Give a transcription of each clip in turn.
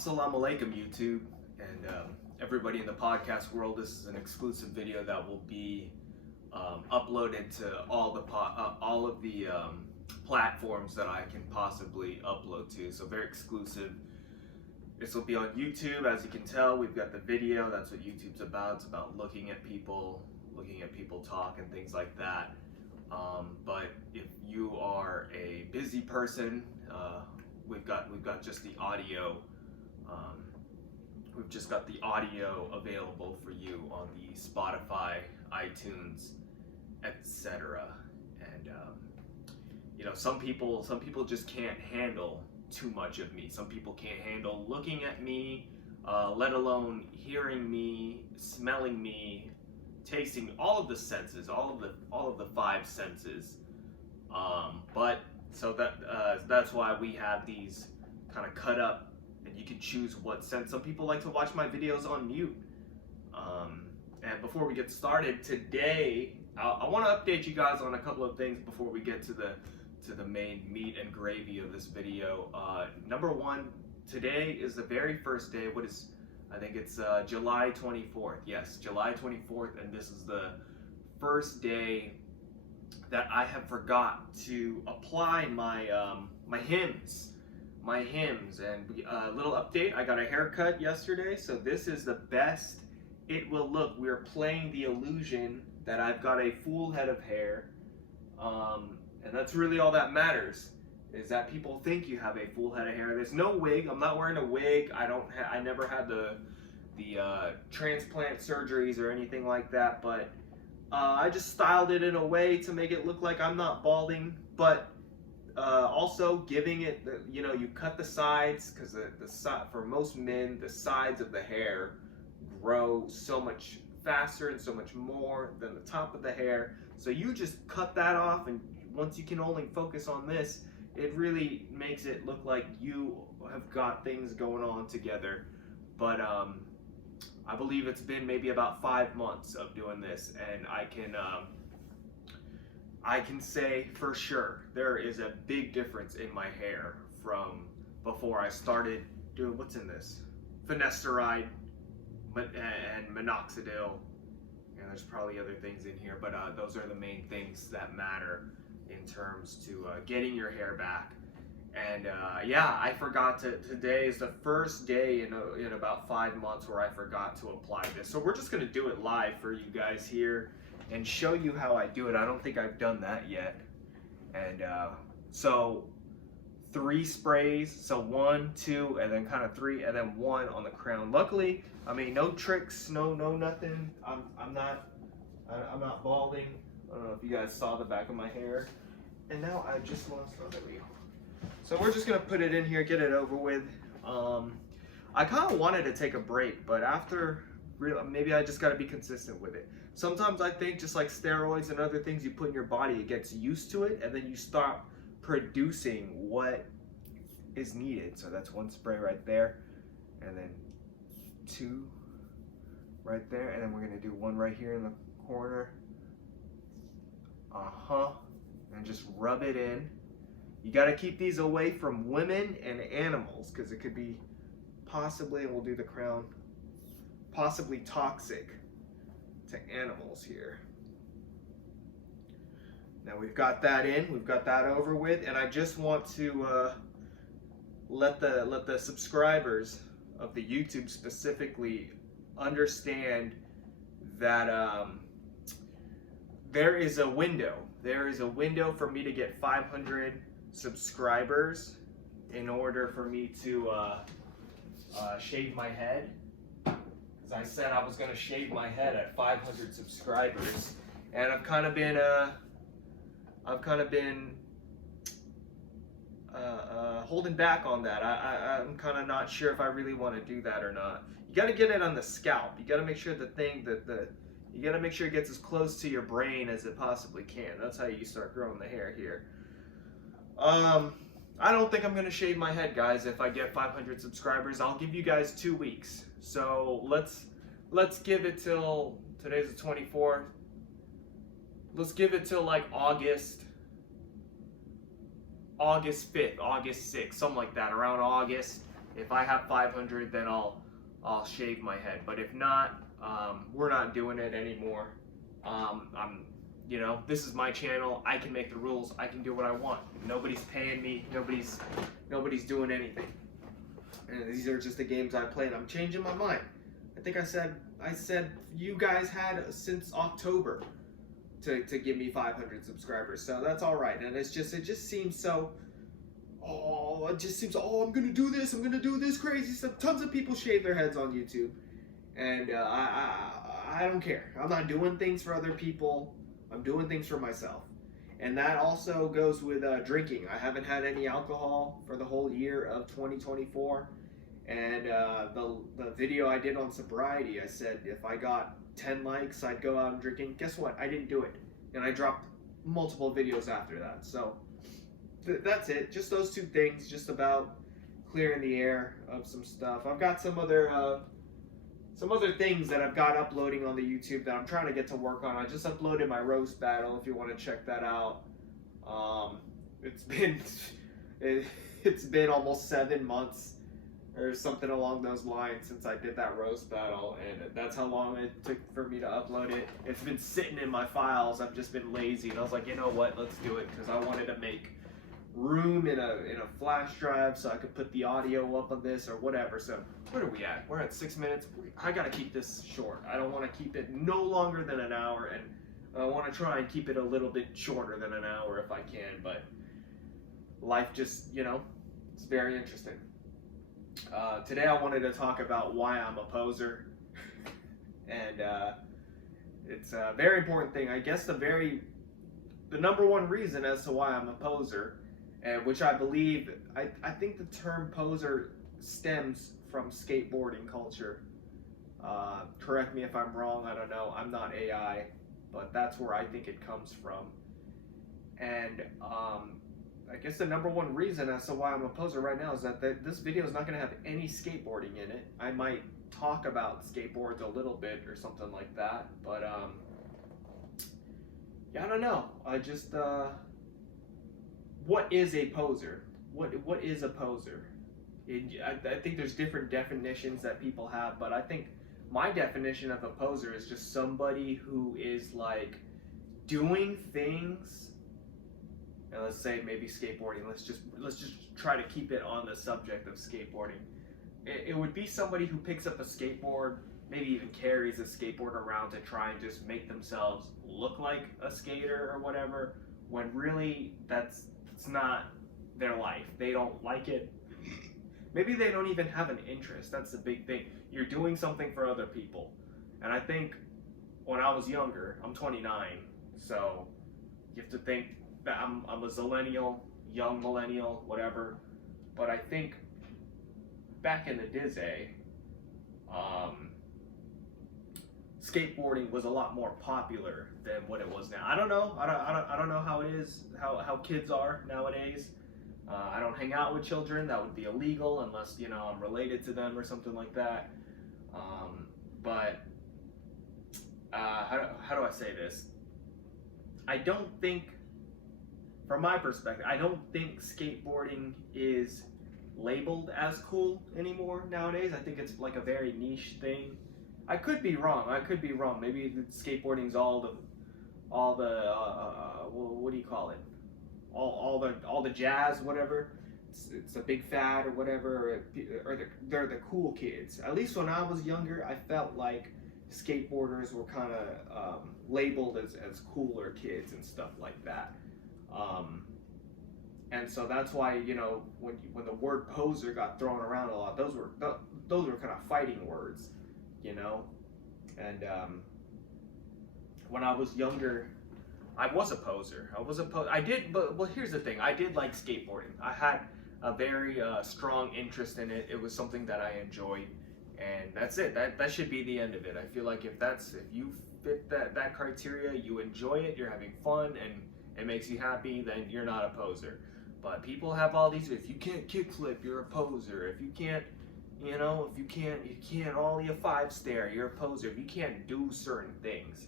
Assalamu alaikum YouTube and everybody in the podcast world. This is an exclusive video that will be uploaded to all of the platforms that I can possibly upload to. So very exclusive. This will be on YouTube. As you can tell, we've got the video. That's what YouTube's about. It's about looking at people talk and things like that. But if you are a busy person, we've got just the audio. We've just got the audio available for you on the Spotify, iTunes, etc. And you know, some people just can't handle too much of me. Some people can't handle looking at me, let alone hearing me, smelling me, tasting, all of the senses, all of the five senses. But so that's why we have these kind of cut up, and you can choose what sense. Some people like to watch my videos on mute. And before we get started today, I want to update you guys on a couple of things before we get to the main meat and gravy of this video. Number one, today is the very first day. I think it's July 24th. Yes, July 24th, and this is the first day that I have forgot to apply my my hymns. And a little update, I got a haircut yesterday, so this is the best it will look. We're playing the illusion that I've got a full head of hair, and that's really all that matters, is that people think you have a full head of hair. There's no wig. I'm not wearing a wig. I never had the transplant surgeries or anything like that, but I just styled it in a way to make it look like I'm not balding, but also giving it, you know, you cut the sides, because for most men, the sides of the hair grow so much faster and so much more than the top of the hair. So you just cut that off, and once you can only focus on this, it really makes it look like you have got things going on together. But I believe it's been maybe about 5 months of doing this, and I can say for sure there is a big difference in my hair from before I started doing, what's in this? Finasteride and minoxidil, and there's probably other things in here, but those are the main things that matter in terms to getting your hair back. And yeah, I forgot today is the first day in about 5 months where I forgot to apply this. So we're just gonna do it live for you guys here and show you how I do it. I don't think I've done that yet. And so 3 sprays, so 1, 2, and then kind of 3, and then 1 on the crown. Luckily, I mean, no tricks, no nothing. I'm not balding. I don't know if you guys saw the back of my hair. And now I just lost, oh, there we go. So we're just gonna put it in here, get it over with. I kind of wanted to take a break, but after, maybe I just gotta be consistent with it. Sometimes I think, just like steroids and other things you put in your body, it gets used to it, and then you stop producing what is needed. So that's 1 spray right there, and then 2 right there, and then we're gonna do 1 right here in the corner. And just rub it in. You got to keep these away from women and animals, because it could be possibly, and we'll do the crown, possibly toxic to animals here. Now we've got that in, we've got that over with, and I just want to let the subscribers of the YouTube specifically understand that there is a window. There is a window for me to get 500 subscribers in order for me to shave my head. Because I said I was going to shave my head at 500 subscribers, and I've kind of been holding back on that. I'm kind of not sure if I really want to do that or not. You got to get it on the scalp. You got to make sure you got to make sure it gets as close to your brain as it possibly can. That's how you start growing the hair here. I don't think I'm going to shave my head, guys, if I get 500 subscribers. I'll give you guys 2 weeks. So let's give it till, today's the 24th. Let's give it till like August 5th, August 6th, something like that, around August. If I have 500, then I'll shave my head. But if not, we're not doing it anymore. This is my channel. I can make the rules. I can do what I want. Nobody's paying me. Nobody's doing anything. And these are just the games I play. And I'm changing my mind. I think I said you guys had since October to give me 500 subscribers. So that's all right. And it just seems so. I'm gonna do this crazy stuff. Tons of people shave their heads on YouTube, and I don't care. I'm not doing things for other people. I'm doing things for myself, and that also goes with drinking. I haven't had any alcohol for the whole year of 2024, and the video I did on sobriety, I said if I got 10 likes, I'd go out and drinking. Guess what? I didn't do it, and I dropped multiple videos after that. So. That's it. Just those two things. Just about clearing the air of some stuff. I've got some other things that I've got uploading on the YouTube that I'm trying to get to work on. I just uploaded my roast battle. If you want to check that out, it's been almost 7 months or something along those lines since I did that roast battle, and that's how long it took for me to upload it. It's been sitting in my files. I've just been lazy, and I was like, you know what? Let's do it, because I wanted to make room in a flash drive so I could put the audio up on this or whatever. So what are we at? We're at 6 minutes. I gotta keep this short. I don't want to keep it no longer than an hour, and I want to try and keep it a little bit shorter than an hour if I can, but life just, it's very interesting. Today I wanted to talk about why I'm a poser, and it's a very important thing. I guess the number one reason as to why I'm a poser, and which I believe, I think the term poser stems from skateboarding culture. Correct me if I'm wrong, I don't know, I'm not AI, but that's where I think it comes from. And I guess the number one reason as to why I'm a poser right now is that this video is not going to have any skateboarding in it. I might talk about skateboards a little bit or something like that, but yeah, I don't know. I just what is a poser? What is a poser? I think there's different definitions that people have, but I think my definition of a poser is just somebody who is like doing things. And let's say maybe skateboarding. Let's just try to keep it on the subject of skateboarding. It would be somebody who picks up a skateboard, maybe even carries a skateboard around to try and just make themselves look like a skater or whatever, when really that's not their life. They don't like it. Maybe they don't even have an interest. That's the big thing. You're doing something for other people. And I think when I was younger, I'm 29, so you have to think that I'm a zillennial, young millennial, whatever. But I think back in the day, skateboarding was a lot more popular than what it was now. I don't know. I don't know how it is, how kids are nowadays. I don't hang out with children. That would be illegal unless, I'm related to them or something like that. But how do I say this? I don't think, from my perspective, I don't think skateboarding is labeled as cool anymore nowadays. I think it's like a very niche thing. I could be wrong. Maybe skateboarding's all the what do you call it? All the jazz, whatever. It's a big fad or whatever, or they're the cool kids. At least when I was younger, I felt like skateboarders were kind of labeled as cooler kids and stuff like that. And so that's why, when the word poser got thrown around a lot, those were kind of fighting words, And when I was younger, I was a poser. Well, here's the thing. I did like skateboarding. I had a very strong interest in it. It was something that I enjoyed, and that's it. That should be the end of it. I feel like if you fit that criteria, you enjoy it, you're having fun, and it makes you happy, then you're not a poser. But people have all these, if you can't kickflip, you're a poser. If you can't, you can't ollie a 5-stair, you're a poser. If you can't do certain things.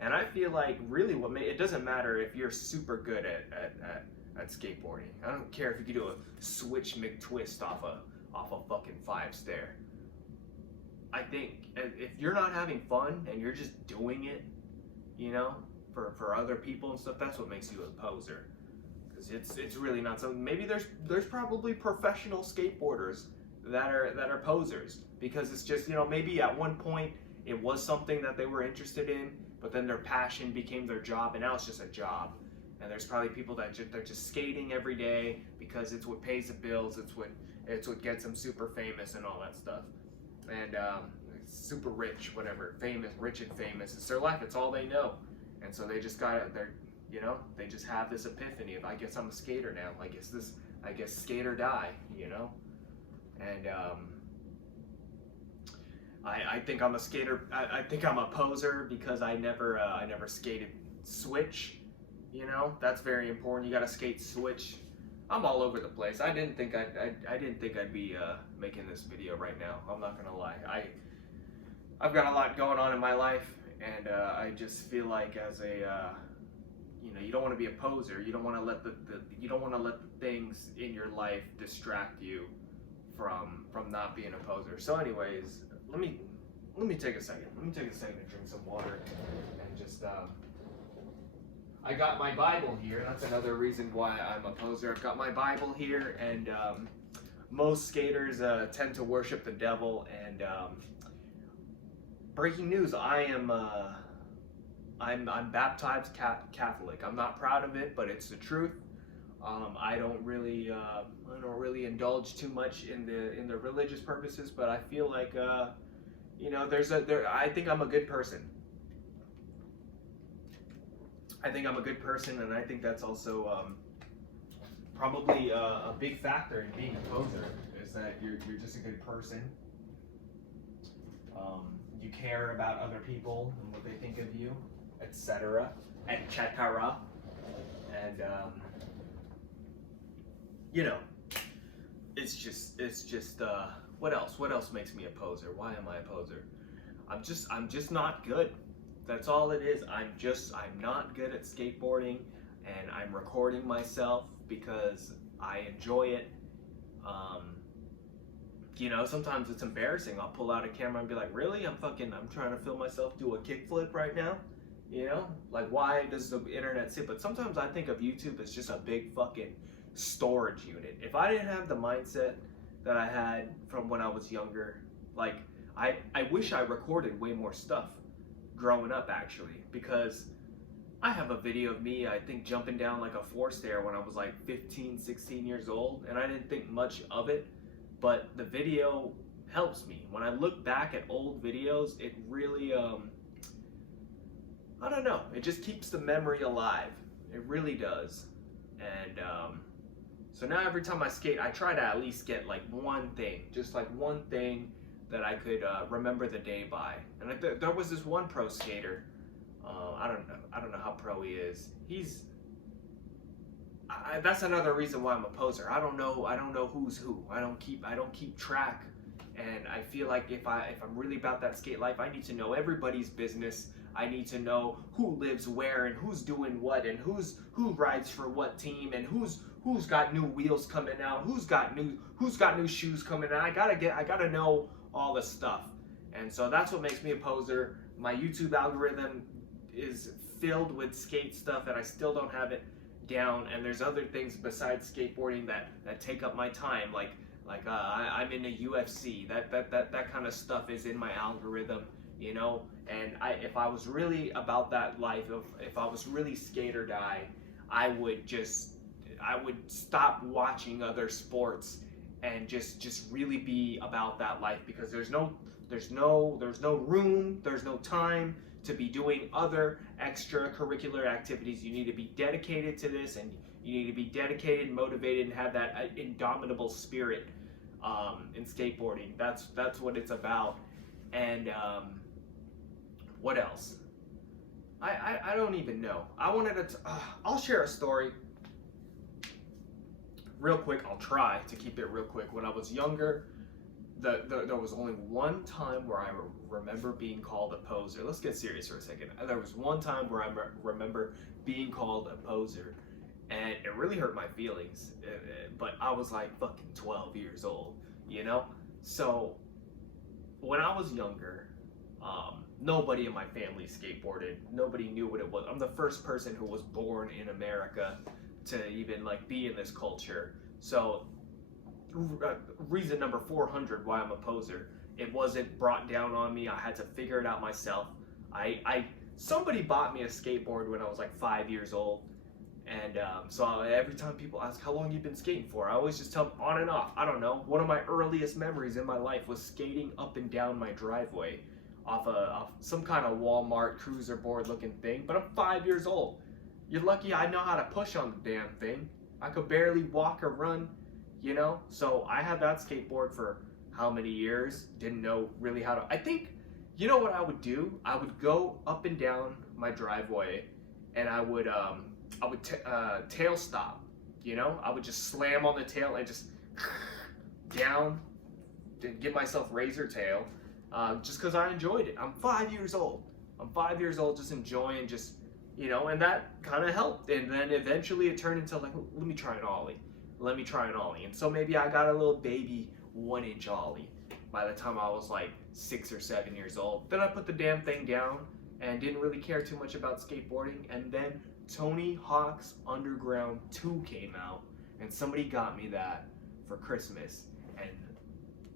And I feel like really it doesn't matter if you're super good at skateboarding. I don't care if you can do a switch McTwist off off a fucking 5 stair. I think if you're not having fun and you're just doing it, you know, for other people and stuff, that's what makes you a poser. Because it's really not something. Maybe there's probably professional skateboarders that are posers, because it's just, you know, maybe at one point it was something that they were interested in, but then their passion became their job, and now it's just a job. And there's probably people that they're just skating every day because it's what pays the bills, it's what gets them super famous and all that stuff, and super rich, whatever, famous, rich and famous. It's their life. It's all they know, and so they just you know, they just have this epiphany of, I guess I'm a skater now. I guess skate or die, you know, and I think I'm a skater. I think I'm a poser because I never skated switch. You know, that's very important. You got to skate switch. I'm all over the place. I didn't think I'd be making this video right now. I'm not gonna lie. I've got a lot going on in my life, and I just feel like as a you know, you don't want to be a poser. You don't want to let the things in your life distract you from not being a poser. So, anyways, let me take a second. Let me take a second to drink some water and just. I got my Bible here. That's another reason why I'm a poser. I've got my Bible here, and most skaters tend to worship the devil. And breaking news: I'm baptized Catholic. I'm not proud of it, but it's the truth. I don't really indulge too much in the religious purposes, but I feel like you know, I think I'm a good person. I think I'm a good person, and I think that's also probably a big factor in being a poser, is that you're just a good person. You care about other people and what they think of you, etc. etc. And you know, it's just what else makes me a poser? Why am I a poser? I'm just not good. That's all it is. I'm not good at skateboarding, and I'm recording myself because I enjoy it. You know, sometimes it's embarrassing. I'll pull out a camera and be like, really? I'm trying to film myself do a kickflip right now? You know? Like, why does the internet sit? But sometimes I think of YouTube as just a big fucking storage unit. If I didn't have the mindset that I had from when I was younger, like, I wish I recorded way more stuff growing up, actually, because I have a video of me, I think, jumping down like a 4-stair when I was like 15, 16 years old, and I didn't think much of it, but the video helps me. When I look back at old videos, it really, I don't know, it just keeps the memory alive. It really does. And so now every time I skate, I try to at least get like one thing, just like one thing that I could remember the day by. And there was this one pro skater. I don't know how pro he is. That's another reason why I'm a poser. I don't know who's who. I don't keep track. And I feel like if I'm really about that skate life, I need to know everybody's business. I need to know who lives where and who's doing what and who rides for what team and who's got new wheels coming out, who's got new shoes coming out. I gotta know all the stuff. And so that's what makes me a poser. My YouTube algorithm is filled with skate stuff, and I still don't have it down. And there's other things besides skateboarding that take up my time, like I'm in the UFC. That kind of stuff is in my algorithm, you know. And if I was really about that life, if I was really skate or die, I would stop watching other sports and just really be about that life, because there's no room, there's no time to be doing other extracurricular activities. You need to be dedicated to this, and you need to be dedicated, motivated, and have that indomitable spirit in skateboarding. That's what it's about. And what else? I don't even know. I wanted to. I'll share a story real quick. I'll try to keep it real quick. When I was younger, there was only one time where I remember being called a poser. Let's get serious for a second. There was one time where I remember being called a poser, and it really hurt my feelings. But I was like fucking 12 years old. you know? So when I was younger, nobody in my family skateboarded. Nobody knew what it was. I'm the first person who was born in America to even like be in this culture. So reason number 400 why I'm a poser. It wasn't brought down on me. I had to figure it out myself. I somebody bought me a skateboard when I was like 5 years old, and every time people ask how long you been skating for, I always just tell them on and off. I don't know. One of my earliest memories in my life was skating up and down my driveway off some kind of Walmart cruiser board looking thing. But I'm 5 years old. You're lucky I know how to push on the damn thing. I could barely walk or run, you know? So I had that skateboard for how many years? Didn't know really how to. I think, you know what I would do? I would go up and down my driveway, and I would tail stop, you know? I would just slam on the tail and just down, give myself razor tail, just because I enjoyed it. I'm 5 years old. I'm 5 years old, just enjoying, just, you know, and that kind of helped. And then eventually it turned into like, let me try an ollie. Let me try an ollie. And so maybe I got a little baby 1-inch ollie by the time I was like 6 or 7 years old. Then I put the damn thing down and didn't really care too much about skateboarding. And then Tony Hawk's Underground 2 came out, and somebody got me that for Christmas. And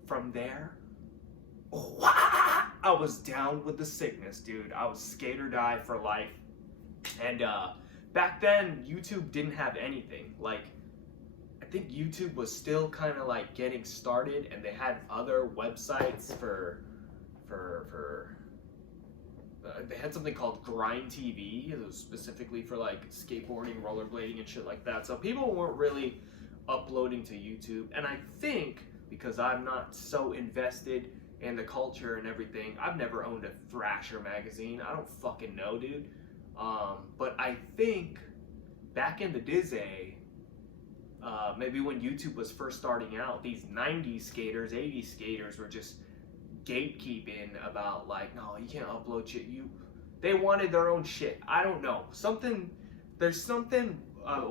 from there, I was down with the sickness, dude. I was skate or die for life. And back then, YouTube didn't have anything. Like, I think YouTube was still kind of like getting started, and they had other websites they had something called Grind TV. It was specifically for like skateboarding, rollerblading, and shit like that. So people weren't really uploading to YouTube. And I think because I'm not so invested in the culture and everything, I've never owned a Thrasher magazine. I don't fucking know, dude. But I think back in the day, maybe when YouTube was first starting out, these 90s skaters, 80s skaters were just gatekeeping about like, no, you can't upload shit. They wanted their own shit. I don't know. There's something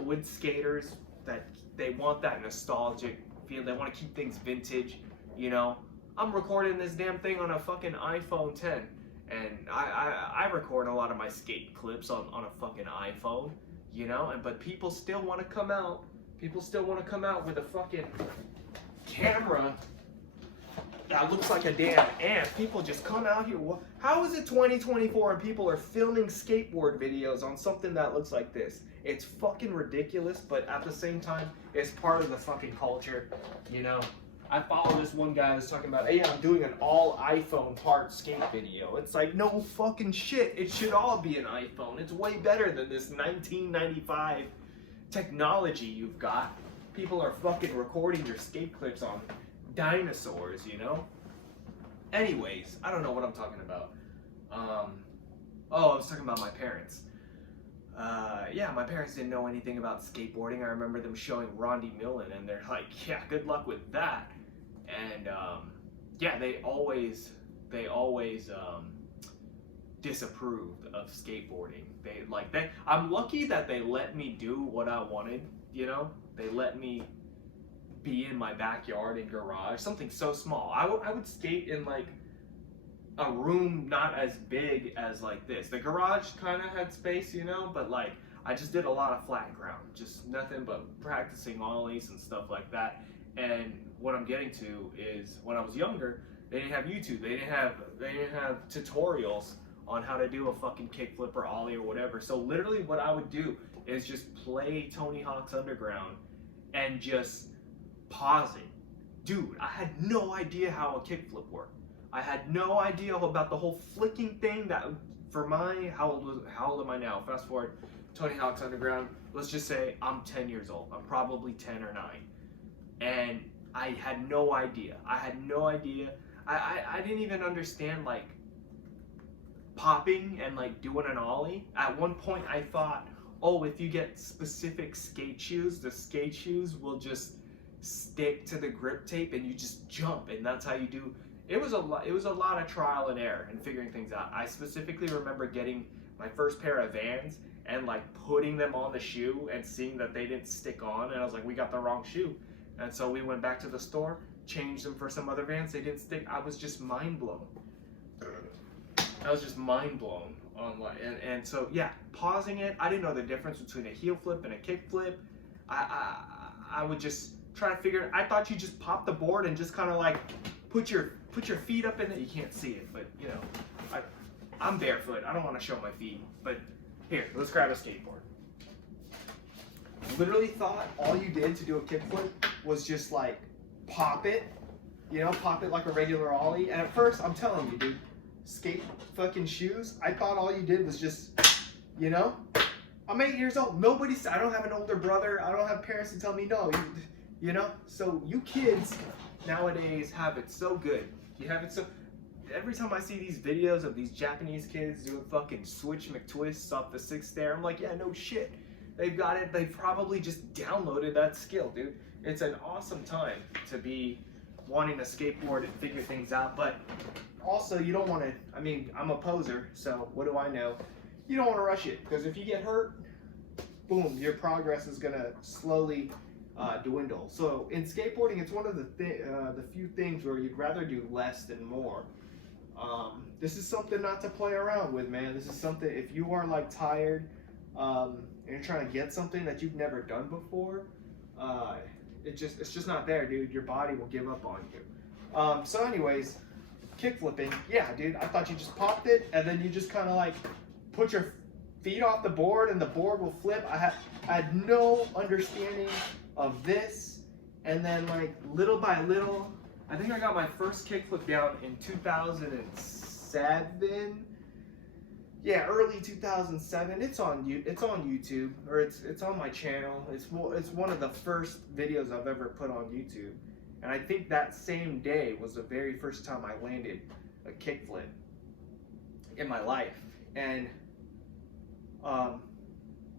with skaters that they want that nostalgic feel. They want to keep things vintage, you know. I'm recording this damn thing on a fucking iPhone 10, and I record a lot of my skate clips on a fucking iPhone, you know. But people still want to come out. People still want to come out with a fucking camera that looks like a damn ant. People just come out here. How is it 2024 and people are filming skateboard videos on something that looks like this? It's fucking ridiculous, but at the same time, it's part of the fucking culture, you know. I follow this one guy that's talking about, hey, I'm doing an all iPhone part skate video. It's like, no fucking shit. It should all be an iPhone. It's way better than this 1995 technology you've got. People are fucking recording their skate clips on dinosaurs, you know? Anyways, I don't know what I'm talking about. I was talking about my parents. Yeah, my parents didn't know anything about skateboarding. I remember them showing Rondi Millen, and they're like, yeah, good luck with that. And yeah, they always disapproved of skateboarding. I'm lucky that they let me do what I wanted, you know? They let me be in my backyard and garage, something so small. I would skate in like a room not as big as like this. The garage kind of had space, you know, but like I just did a lot of flat ground, just nothing but practicing ollies and stuff like that. And what I'm getting to is when I was younger, they didn't have YouTube. They didn't have tutorials on how to do a fucking kickflip or ollie or whatever. So literally what I would do is just play Tony Hawk's Underground and just pause it. Dude, I had no idea how a kickflip worked. I had no idea about the whole flicking thing that for my, how old am I now? Fast forward, Tony Hawk's Underground, let's just say I'm 10 years old. I'm probably 10 or 9. And I had no idea. I didn't even understand like popping and like doing an ollie. At one point I thought, oh, if you get specific skate shoes, the skate shoes will just stick to the grip tape and you just jump, and that's how you do. It was a lot of trial and error and figuring things out. I specifically remember getting my first pair of Vans and like putting them on the shoe and seeing that they didn't stick on, and I was like, we got the wrong shoe. And so we went back to the store, changed them for some other Vans. They didn't stick. I was just mind blown. I was just mind blown online. And so, yeah, pausing it, I didn't know the difference between a heel flip and a kick flip. I would just try to figure it. I thought you just pop the board and just kind of like put your feet up in it. You can't see it, but you know, I'm barefoot. I don't want to show my feet. But here, let's grab a skateboard. Literally thought all you did to do a kickflip was just like pop it, you know, pop it like a regular ollie. And at first, I'm telling you, dude, skate fucking shoes, I thought all you did was just, you know, I'm 8 years old. I don't have an older brother. I don't have parents to tell me no, you know? So you kids nowadays have it so good. You have it so, every time I see these videos of these Japanese kids doing fucking switch McTwists off the 6th stair, I'm like, yeah, no shit. They've got it. They've probably just downloaded that skill, dude. It's an awesome time to be wanting to skateboard and figure things out, but also you don't want to, I mean, I'm a poser, so what do I know? You don't want to rush it, because if you get hurt, boom, your progress is going to slowly dwindle. So in skateboarding, it's one of the few things where you'd rather do less than more. This is something not to play around with, man. This is something, if you are like tired, and you're trying to get something that you've never done before, it's just not there, dude. Your body will give up on you. So anyways, kick flipping, yeah, dude, I thought you just popped it and then you just kind of like put your feet off the board and the board will flip. I had no understanding of this, and then like little by little, I think I got my first kickflip down in 2007. Yeah, early 2007. It's on YouTube, or it's on my channel. It's one of the first videos I've ever put on YouTube, and I think that same day was the very first time I landed a kickflip in my life. And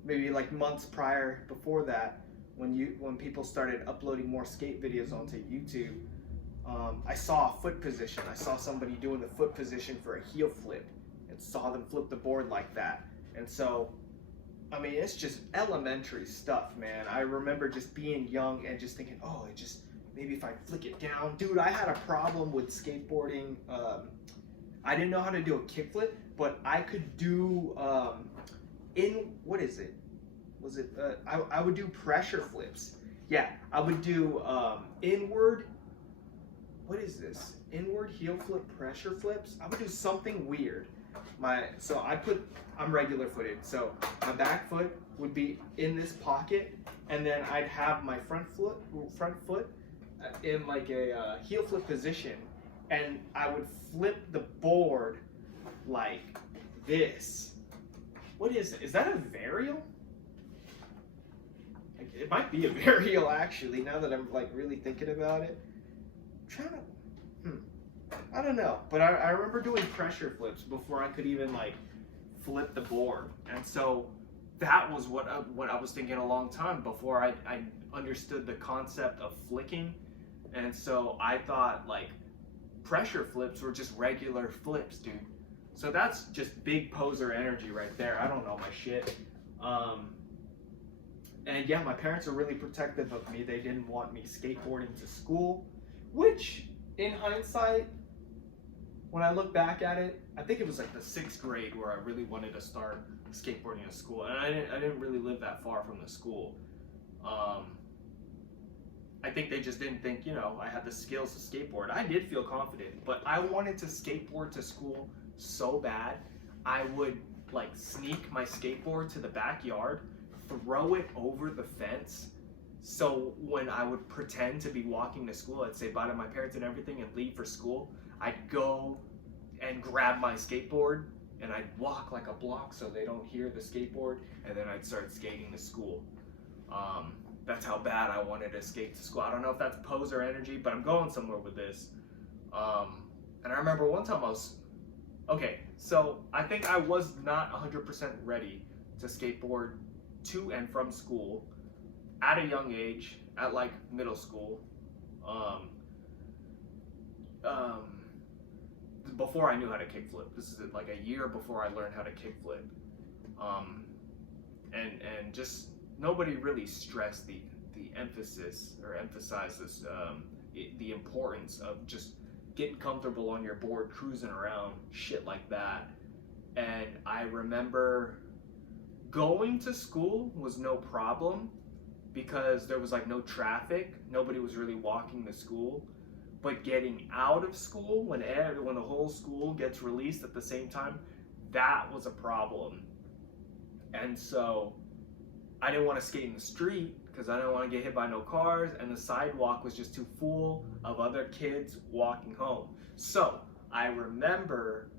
maybe like months before that, when people started uploading more skate videos onto YouTube, I saw a foot position. I saw somebody doing the foot position for a heel flip, and saw them flip the board like that. And so, I mean, it's just elementary stuff, man. I remember just being young and just thinking, oh, maybe if I flick it down. Dude, I had a problem with skateboarding. I didn't know how to do a kickflip, but I could do, what is it? I would do pressure flips. Yeah, I would do inward, what is this? Inward heel flip pressure flips? I would do something weird. I'm regular footed, so my back foot would be in this pocket, and then I'd have my front foot in like a heel flip position, and I would flip the board like this. What is it? Is that a varial? Like, it might be a varial actually, now that I'm like really thinking about it. I'm trying to, I don't know, but I remember doing pressure flips before I could even like flip the board, and so that was what I was thinking a long time before I understood the concept of flicking. And so I thought like pressure flips were just regular flips, dude. So that's just big poser energy right there. I don't know my shit. And yeah, my parents are really protective of me. They didn't want me skateboarding to school, which in hindsight, when I look back at it, I think it was like the 6th grade where I really wanted to start skateboarding at school, and I didn't really live that far from the school. I think they just didn't think, you know, I had the skills to skateboard. I did feel confident, but I wanted to skateboard to school so bad. I would like sneak my skateboard to the backyard, throw it over the fence, so when I would pretend to be walking to school, I'd say bye to my parents and everything and leave for school, I'd go and grab my skateboard and I'd walk like a block so they don't hear the skateboard, and then I'd start skating to school. That's how bad I wanted to skate to school. I don't know if that's poser energy, but I'm going somewhere with this. And I remember one time so I think I was not 100% ready to skateboard to and from school at a young age, at like middle school. Before I knew how to kickflip. This is like a year before I learned how to kickflip. And just nobody really stressed the emphasis or emphasized this the importance of just getting comfortable on your board, cruising around, shit like that. And I remember going to school was no problem because there was like no traffic. Nobody was really walking to school. But getting out of school when the whole school gets released at the same time, that was a problem. And so I didn't want to skate in the street because I didn't want to get hit by no cars, and the sidewalk was just too full of other kids walking home. So I remember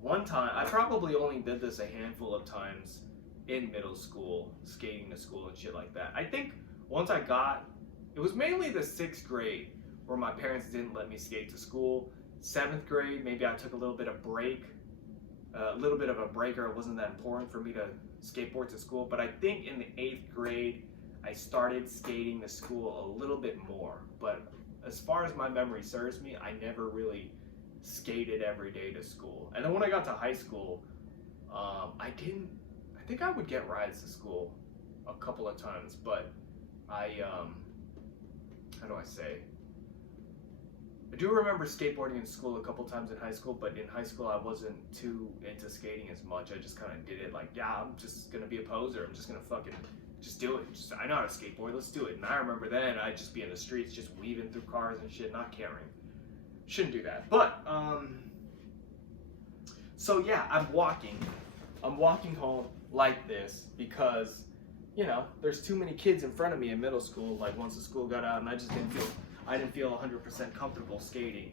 one time, I probably only did this a handful of times in middle school, skating to school and shit like that. I think once it was mainly the 6th grade where my parents didn't let me skate to school. 7th grade, maybe I took a little bit of break, or it wasn't that important for me to skateboard to school. But I think in the 8th grade, I started skating to school a little bit more. But as far as my memory serves me, I never really skated every day to school. And then when I got to high school, I think I would get rides to school a couple of times, but how do I say? I do remember skateboarding in school a couple times in high school, but in high school I wasn't too into skating as much. I just kind of did it like, yeah, I'm just gonna be a poser. I'm just gonna fucking just do it. I know how to skateboard, let's do it. And I remember then I'd just be in the streets, just weaving through cars and shit, not caring. Shouldn't do that. But so yeah, I'm walking home like this because, you know, there's too many kids in front of me in middle school. Like once the school got out, and I didn't feel 100% comfortable skating.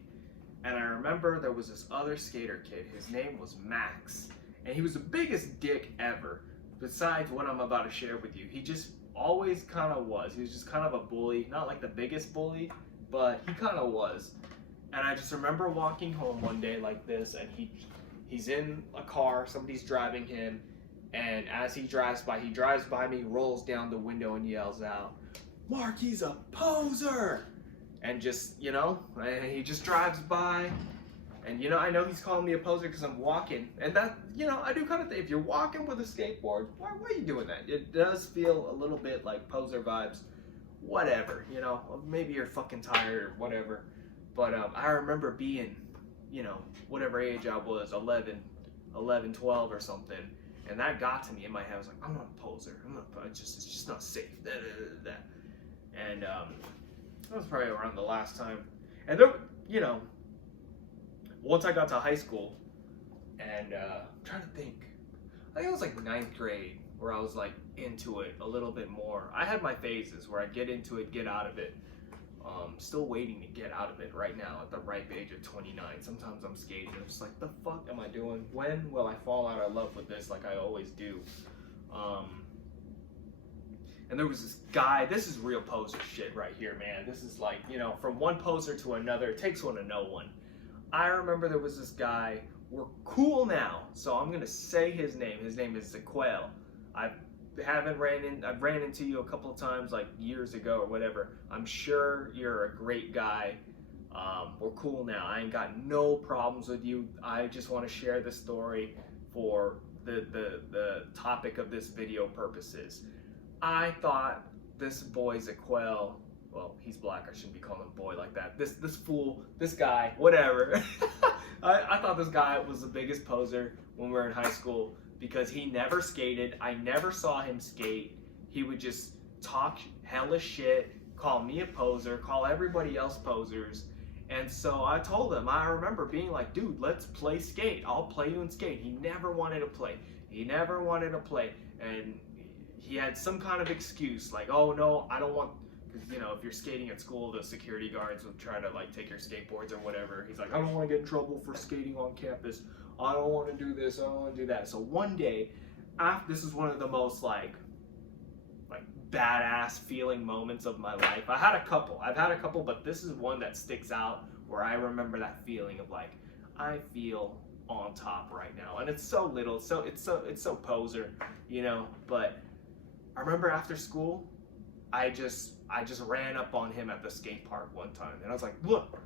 And I remember there was this other skater kid. His name was Max, and he was the biggest dick ever. Besides what I'm about to share with you, he just always kind of was. He was just kind of a bully, not like the biggest bully, but he kind of was. And I just remember walking home one day like this, and he's in a car, somebody's driving him, and as he drives by me, rolls down the window and yells out, "Mark, he's a poser!" And just, you know, and he just drives by, and you know, I know he's calling me a poser because I'm walking, and that, you know, I do kind of think, if you're walking with a skateboard, why are you doing that? It does feel a little bit like poser vibes, whatever, you know, maybe you're fucking tired or whatever. But I remember being, you know, whatever age I was, 11, 12 or something, and that got to me in my head. I was like, I'm not a poser. It's just not safe. And that was probably around the last time. And there, you know, once I got to high school, and I'm trying to think, I think it was like 9th grade where I was like into it a little bit more. I had my phases where I get into it, get out of it. Still waiting to get out of it right now at the ripe age of 29. Sometimes I'm skating, I'm just like, the fuck am I doing? When will I fall out of love with this like I always do? And there was this guy, this is real poser shit right here, man. This is like, you know, from one poser to another, it takes one to know one. I remember there was this guy, we're cool now, so I'm gonna say his name. His name is Zaquel. I've ran into you a couple of times, like years ago or whatever. I'm sure you're a great guy. We're cool now. I ain't got no problems with you. I just want to share this story for the topic of this video purposes. I thought this boy Zaquel, well, he's black, I shouldn't be calling him boy like that. This fool, this guy, whatever. I thought this guy was the biggest poser when we were in high school, because he never skated. I never saw him skate. He would just talk hella shit, call me a poser, call everybody else posers. And so I told him, I remember being like, dude, let's play skate. I'll play you in skate. He never wanted to play. And he had some kind of excuse, like, oh no, I don't want, because, you know, if you're skating at school, the security guards would try to like take your skateboards or whatever. He's like, I don't want to get in trouble for skating on campus. I don't want to do this, I don't want to do that. So one day, this is one of the most like badass feeling moments of my life. I've had a couple, but this is one that sticks out where I remember that feeling of like, I feel on top right now. And it's so little, it's so poser, you know, but I remember after school, I just ran up on him at the skate park one time, and I was like, look,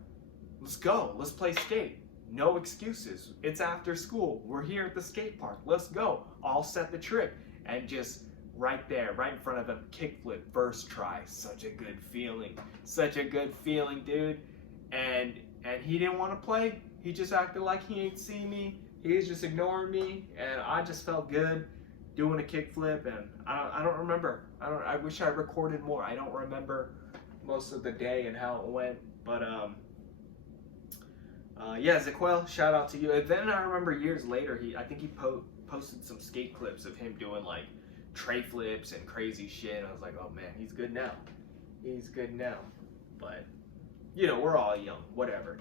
let's go, let's play skate. No excuses. It's after school. We're here at the skate park. Let's go. I'll set the trick. And just right there, right in front of him, kickflip, first try. Such a good feeling. Such a good feeling, dude. And he didn't want to play. He just acted like he ain't see me. He was just ignoring me, and I just felt good doing a kickflip. And I don't remember. I wish I recorded more. I don't remember most of the day and how it went. But yeah, Zaquel, shout out to you. And then I remember years later, I think he posted some skate clips of him doing like tray flips and crazy shit. And I was like, oh man, he's good now. He's good now. But you know, we're all young, whatever.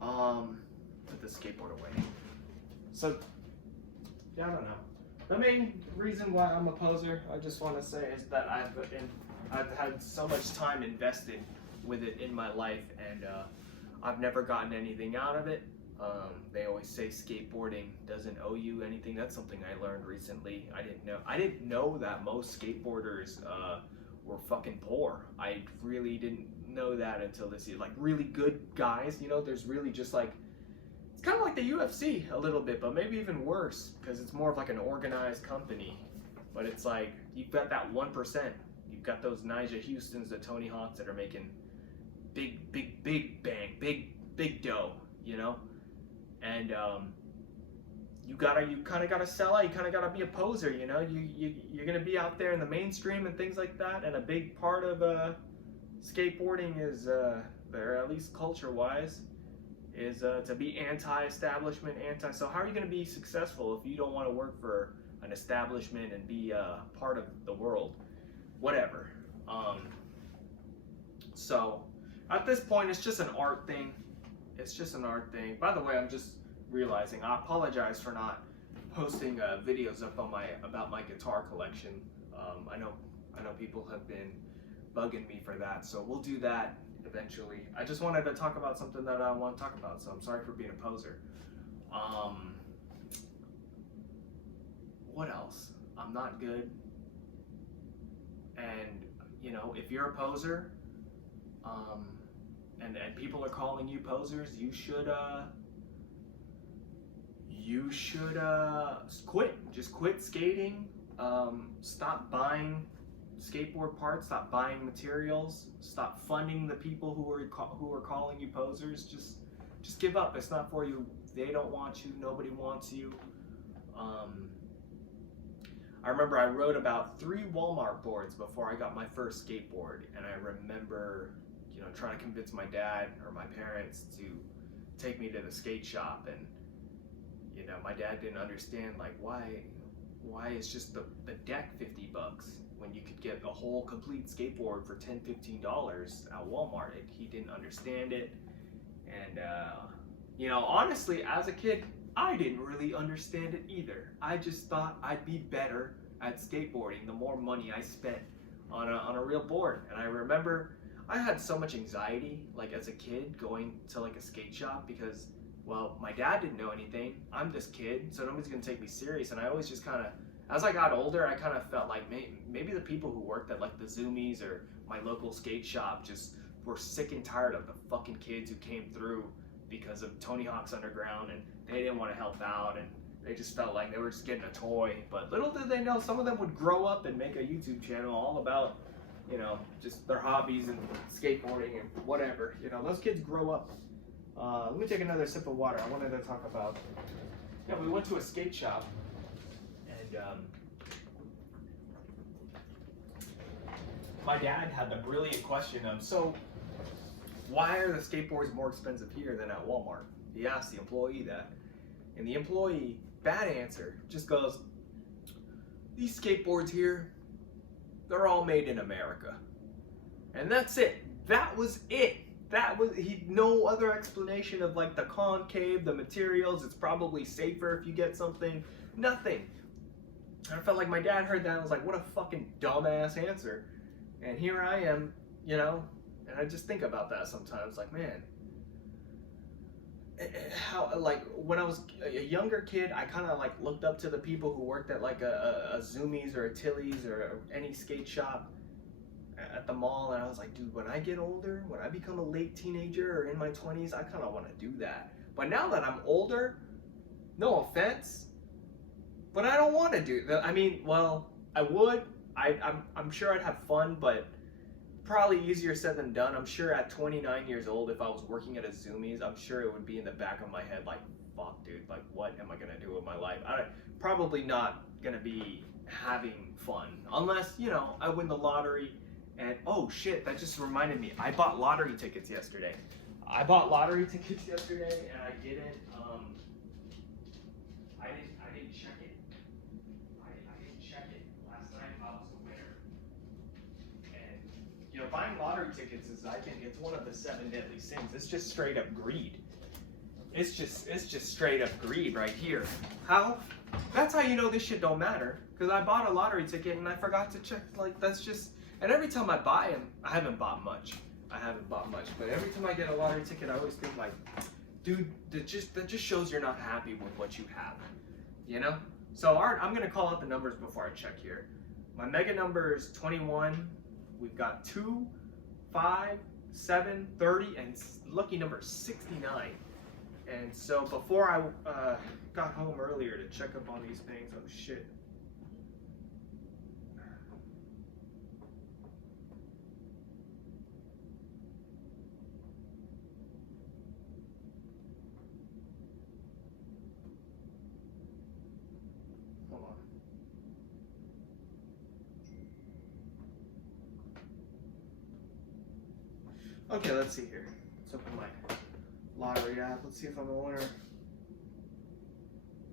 Put the skateboard away. So, yeah, I don't know. The main reason why I'm a poser, I just want to say, is that I've had so much time invested with it in my life, and I've never gotten anything out of it. They always say skateboarding doesn't owe you anything. That's something I learned recently. I didn't know that most skateboarders were fucking poor. I really didn't know that until this year. Like really good guys, you know, there's really just like, it's kind of like the UFC a little bit, but maybe even worse because it's more of like an organized company. But it's like you've got that 1%. You've got those Nyjah Houstons, the Tony Hawks that are making big bang, big dough, you know. And you kind of gotta sell out. You kind of gotta be a poser, you know. You're gonna be out there in the mainstream and things like that. And a big part of skateboarding is, or at least culture-wise, is to be anti-establishment, So how are you gonna be successful if you don't want to work for an establishment and be part of the world? Whatever. So at this point, it's just an art thing. It's just an art thing. By the way, I'm just realizing I apologize for not posting videos up on about my guitar collection. I know people have been bugging me for that, so we'll do that eventually. I just wanted to talk about something that I want to talk about, so I'm sorry for being a poser. What else? I'm not good. And you know, if you're a poser, and people are calling you posers, you should quit. Just quit skating. Stop buying skateboard parts. Stop buying materials. Stop funding the people who are calling you posers. Just give up. It's not for you. They don't want you. Nobody wants you. I remember I rode about 3 Walmart boards before I got my first skateboard, and I remember, you know, trying to convince my dad or my parents to take me to the skate shop, and you know, my dad didn't understand like why is just the deck $50 when you could get a whole complete skateboard for $10-15 at Walmart. He didn't understand it, and you know, honestly, as a kid, I didn't really understand it either. I just thought I'd be better at skateboarding the more money I spent on a real board. And I remember I had so much anxiety, like as a kid, going to like a skate shop because, well, my dad didn't know anything. I'm this kid, so nobody's gonna take me serious. And I always just kind of, as I got older, I kind of felt like maybe the people who worked at like the Zoomies or my local skate shop just were sick and tired of the fucking kids who came through because of Tony Hawk's Underground, and they didn't want to help out, and they just felt like they were just getting a toy. But little did they know, some of them would grow up and make a YouTube channel all about, you know, just their hobbies and skateboarding and whatever. You know, those kids grow up. Let me take another sip of water. I wanted to talk about, yeah, we went to a skate shop, and my dad had the brilliant question of, so why are the skateboards more expensive here than at Walmart? He asked the employee that. And the employee, bad answer, just goes, these skateboards here, they're all made in America. And that's it. That was it. No other explanation of like the concave, the materials, it's probably safer if you get something, nothing. And I felt like my dad heard that and was like, what a fucking dumbass answer. And here I am, you know, and I just think about that sometimes, like, man, how, like, when I was a younger kid, I kind of, like, looked up to the people who worked at, like, a Zoomies or a Tilly's or any skate shop at the mall, and I was like, dude, when I get older, when I become a late teenager or in my 20s, I kind of want to do that. But now that I'm older, no offense, but I don't want to do that. I mean, well, I would. I'm sure I'd have fun, but probably easier said than done. I'm sure at 29 years old, if I was working at a Zoomies, I'm sure it would be in the back of my head like, fuck, dude, like, what am I gonna do with my life? Probably not gonna be having fun unless, you know, I win the lottery. And oh shit, that just reminded me, I bought lottery tickets yesterday. I didn't. I didn't check it. I didn't check it last night. I was a winner. And you know, buying lottery tickets is, I think, it's one of the 7 deadly sins. It's just straight up greed. It's just straight up greed right here. How? That's how you know this shit don't matter. Because I bought a lottery ticket and I forgot to check. Like, that's just. And every time I buy them, I haven't bought much. But every time I get a lottery ticket, I always think like, dude, that just shows you're not happy with what you have. You know? So I'm gonna call out the numbers before I check here. My mega number is 21. We've got 2, 5, 7, 30, and lucky number 69. And so before I got home earlier to check up on these things, oh shit. Hold on. Okay, let's see here. Let's open my lottery app. Let's see if I'm a winner.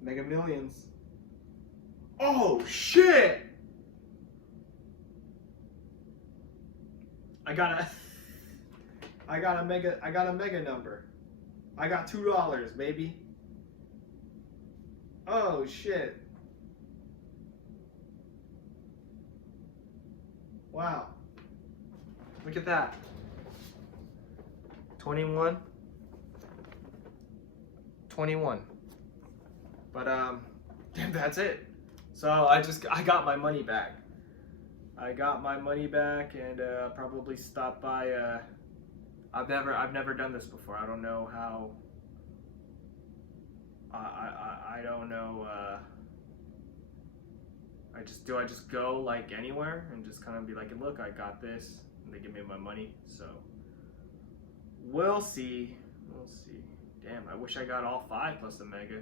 Mega Millions. Oh shit! I got a mega number. I got $2, baby. Oh shit. Wow. Look at that. 21. But that's it. So I got my money back. And probably stop by. I've never done this before. I don't know how. I don't know. I just go like anywhere and just kind of be like, look, I got this, and they give me my money. So we'll see. Damn, I wish I got all 5 plus the mega.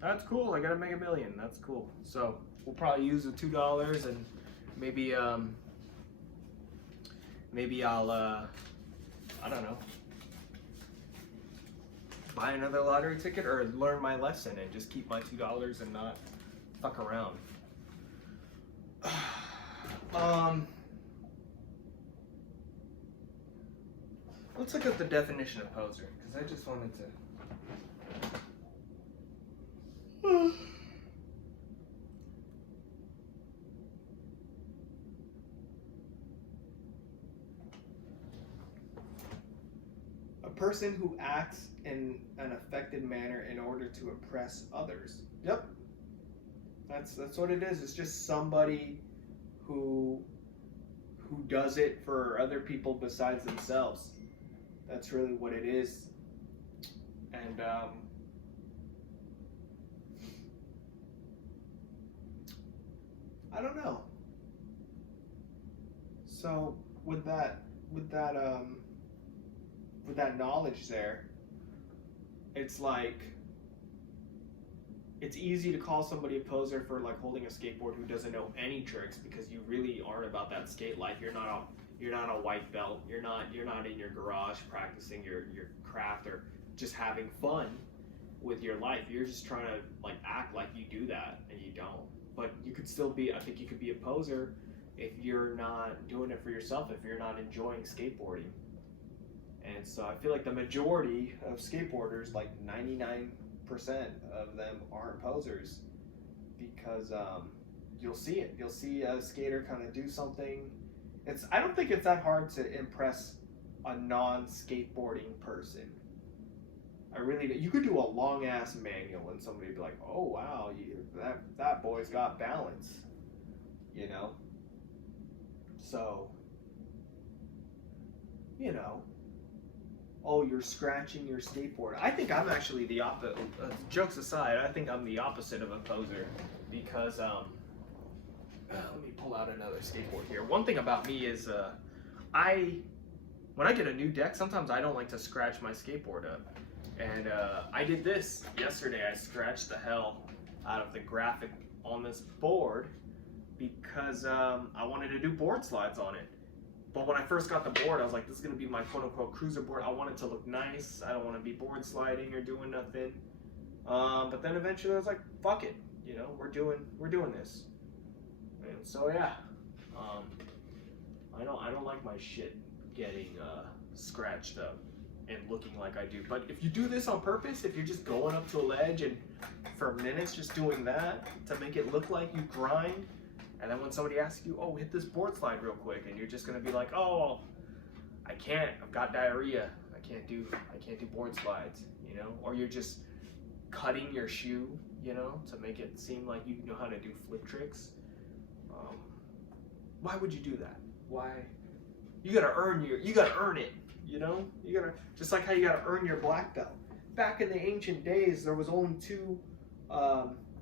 That's cool. I got a Mega Million. That's cool. So we'll probably use the $2 and maybe I'll I don't know, buy another lottery ticket or learn my lesson and just keep my $2 and not fuck around. Let's look up the definition of poser, because I just wanted to. A person who acts in an affected manner in order to impress others. Yep. That's what it is. It's just somebody who does it for other people besides themselves. That's really what it is. And I don't know. So with that knowledge there, it's like it's easy to call somebody a poser for like holding a skateboard who doesn't know any tricks, because you really aren't about that skate life. You're not a white belt. You're not in your garage practicing your craft or just having fun with your life. You're just trying to like act like you do that, and you don't. But you could still be. I think you could be a poser if you're not doing it for yourself. If you're not enjoying skateboarding. And so I feel like the majority of skateboarders, like 99% of them, aren't posers, because you'll see it. You'll see a skater kind of do something. I don't think it's that hard to impress a non-skateboarding person. I really do. You could do a long ass manual and somebody would be like, "Oh wow, that boy's got balance," you know. So, you know. Oh, you're scratching your skateboard. I think I'm actually the opposite. Jokes aside, I think I'm the opposite of a poser, because Let me pull out another skateboard here. One thing about me is when I get a new deck, sometimes I don't like to scratch my skateboard up. And I did this yesterday. I scratched the hell out of the graphic on this board because I wanted to do board slides on it. But when I first got the board, I was like, this is going to be my quote-unquote cruiser board. I want it to look nice. I don't want to be board sliding or doing nothing. But then eventually I was like, fuck it. You know, we're doing this. And so yeah, I don't like my shit getting scratched up and looking like I do. But if you do this on purpose, if you're just going up to a ledge and for minutes just doing that to make it look like you grind, and then when somebody asks you, oh, hit this board slide real quick, and you're just gonna be like, oh, I can't, I've got diarrhea, I can't do board slides, you know? Or you're just cutting your shoe, you know, to make it seem like you know how to do flip tricks. Why would you do that? Why? You gotta earn it, you know? You gotta, just like how you gotta earn your black belt. Back in the ancient days, there was only two,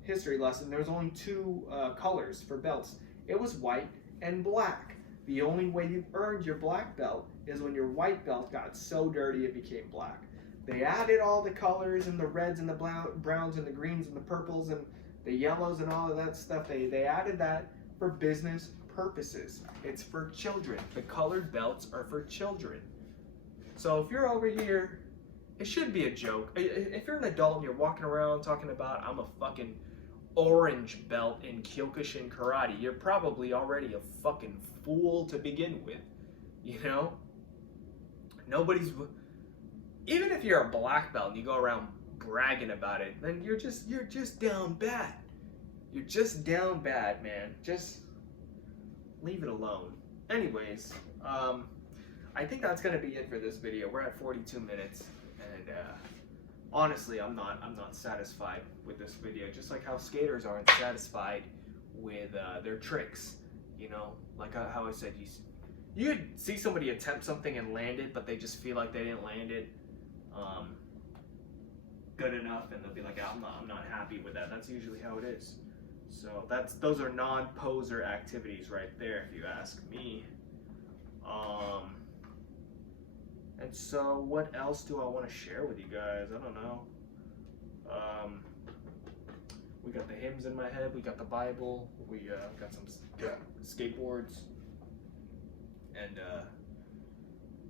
history lesson, there was only two colors for belts. It was white and black. The only way you earned your black belt is when your white belt got so dirty it became black. They added all the colors and the reds and the browns and the greens and the purples and the yellows and all of that stuff. They added that for business purposes. It's for children. The colored belts are for children. So if you're over here, it should be a joke. If you're an adult and you're walking around talking about, I'm a fucking orange belt in Kyokushin karate, you're probably already a fucking fool to begin with, you know? Nobody's, even if you're a black belt and you go around bragging about it, then you're just down bad. You're just down bad, man. Just leave it alone. Anyways, I think that's gonna be it for this video. We're at 42 minutes, and honestly, I'm not satisfied with this video. Just like how skaters aren't satisfied with their tricks. You know, like how I said, you could see somebody attempt something and land it, but they just feel like they didn't land it good enough, and they'll be like, I'm not happy with that. That's usually how it is. So those are non-poser activities right there, if you ask me. And so what else do I want to share with you guys? I don't know. We got the hymns in my head. We got the Bible. We got some skateboards. And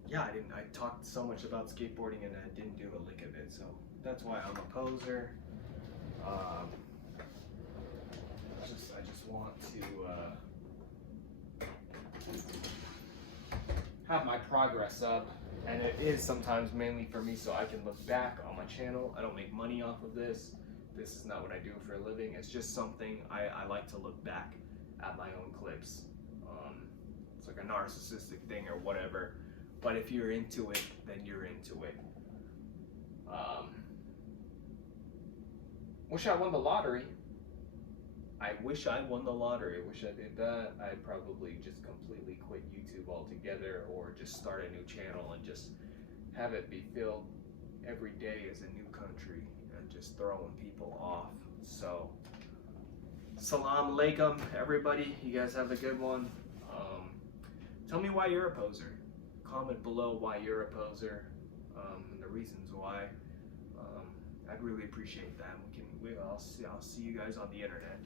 yeah, I talked so much about skateboarding and I didn't do a lick of it. So that's why I'm a poser. I just want to have my progress up, and it is sometimes mainly for me so I can look back on my channel. I don't make money off of this. This is not what I do for a living. It's just something I like to look back at my own clips. It's like a narcissistic thing or whatever, but if you're into it, then you're into it. Wish I won the lottery. I wish I won the lottery. I wish I did that. I'd probably just completely quit YouTube altogether, or just start a new channel and just have it be filled every day as a new country and just throwing people off. So, salam alaikum, everybody. You guys have a good one. Tell me why you're a poser. Comment below why you're a poser and the reasons why. I'd really appreciate that. I'll see you guys on the internet.